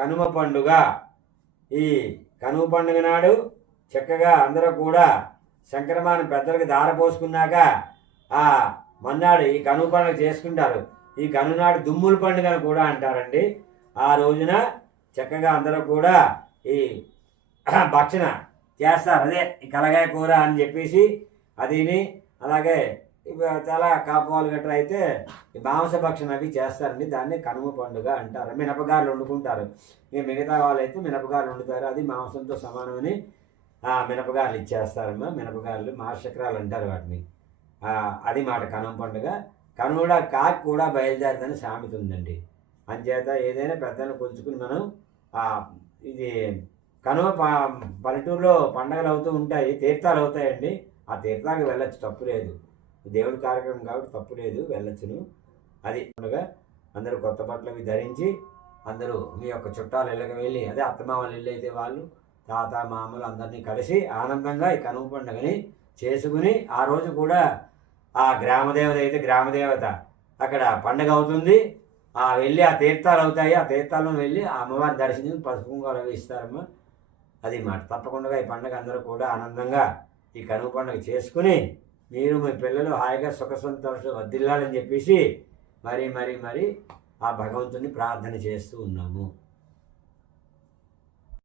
కనుమ పండుగ. ఈ కనుమ పండుగ నాడు చక్కగా అందరూ కూడా సంక్రమణ పెద్దలకు దారపోసుకున్నాక ఆ మన్నాడు ఈ కనుమ పండుగ చేసుకుంటారు. ఈ కనునాడు దుమ్ముల పండుగను కూడా అంటారండి. ఆ రోజున చక్కగా అందరూ కూడా ఈ భక్షణ చేస్తారు. అదే ఈ కలగాయ కూర అని చెప్పేసి అదిని, అలాగే చాలా కాపాలు గట్రా అయితే ఈ మాంస భక్షణ అవి చేస్తారండి. దాన్ని కనుమ పండుగ అంటారు. మినపగారులు వండుకుంటారు. ఇక మిగతా వాళ్ళైతే మినపగారులు వండుతారు. అది మాంసంతో సమానమని మినపగారులు ఇచ్చేస్తారమ్మా. మినపగారులు మాసచక్రాలు అంటారు వాటిని. అది మాట కనుమ పండుగ. కనుడ కాకి కూడా బయలుదేరదని సామెత ఉందండి. అంచేత ఏదైనా పెద్దలను కొలుచుకుని మనం ఇది కనుమ పల్లెటూరులో పండగలు అవుతూ ఉంటాయి, తీర్థాలు అవుతాయండి. ఆ తీర్థాలకు వెళ్ళచ్చు, తప్పు లేదు. దేవుడి కార్యక్రమం కాబట్టి తప్పు లేదు, వెళ్ళొచ్చును. అది పండుగ. అందరూ కొత్త బట్టలు ధరించి అందరూ మీ యొక్క చుట్టాలు ఇళ్ళకి వెళ్ళి, అదే అత్తమామలు ఇల్లు అయితే వాళ్ళు తాత మామలు అందరినీ కలిసి ఆనందంగా ఈ కనుమ పండుగని చేసుకుని ఆ రోజు కూడా ఆ గ్రామదేవత అయితే గ్రామదేవత అక్కడ పండుగ అవుతుంది. వెళ్ళి ఆ తీర్థాలు అవుతాయి. ఆ తీర్థాలను వెళ్ళి ఆ అమ్మవారి దర్శనం పసుపు కుంకాలు ఇస్తారమ్మా. అది మాట. తప్పకుండా ఈ పండుగ అందరూ కూడా ఆనందంగా ఈ కనుమ పండుగ చేసుకుని మీరు మీ పిల్లలు హాయిగా సుఖ సంతోషం వర్ధిల్లాలని చెప్పేసి మరి ఆ భగవంతుని ప్రార్థన చేస్తూ ఉన్నాము.